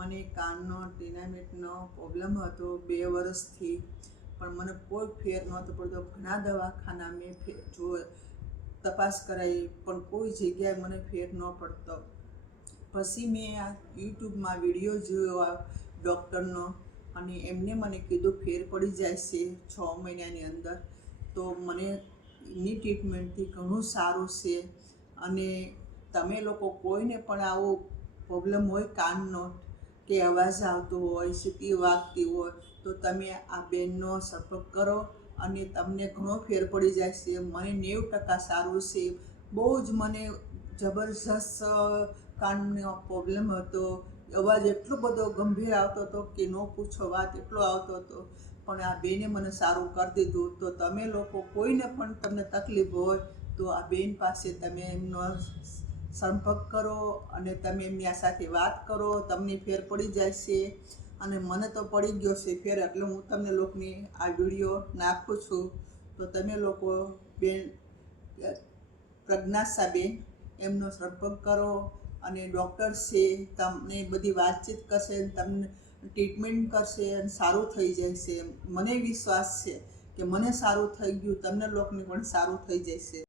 મને કાનનો ટીનામેટનો પ્રોબ્લેમ હતો 2 વર્ષથી, પણ મને કોઈ ફેર નહોતો પડતો. ઘણા દવાખાના મેં તપાસ કરાવી, પણ કોઈ જગ્યાએ મને ફેર ન પડતો. પછી મેં આ યુટ્યુબમાં વિડીયો જોયો આ ડૉક્ટરનો, અને એમને મને કીધું ફેર પડી જાય છે 6 મહિનાની અંદર. તો મને એની ટ્રીટમેન્ટથી ઘણું સારું છે. અને તમે લોકો કોઈને પણ આવો પ્રોબ્લેમ હોય કાનનો, કે અવાજ આવતો હોય, સીટી વાગતી હોય, તો તમે આ બેનનો સંપર્ક કરો અને તમને ઘણો ફેર પડી જાય છે. મને 90% સારું છે. બહુ જ મને જબરજસ્ત કાનનો પ્રોબ્લેમ હતો. અવાજ એટલો બધો ગંભીર આવતો હતો કે ન પૂછો વાત, એટલો આવતો હતો. પણ આ બેને મને સારું કરી દીધું. તો તમે લોકો કોઈને પણ તમને તકલીફ હોય તો આ બેન પાસે તમે એમનો સંપર્ક કરો અને તમે એમની સાથે વાત કરો. તમને ફેર પડી જાય છે. અને મને તો પડી ગયો છે ફેર, એટલે હું તમને લોકોની આ વિડીયો નાખું છું. તો તમે લોકો બેન પ્રજ્ઞાસાબેન એમનો સંપર્ક કરો. અને ડૉક્ટર છે, તમને બધી વાતચીત કરશે, તમને ટ્રીટમેન્ટ કરશે અને સારું થઈ જશે. મને વિશ્વાસ છે કે મને સારું થઈ ગયું, તમને લોકોને પણ સારું થઈ જશે.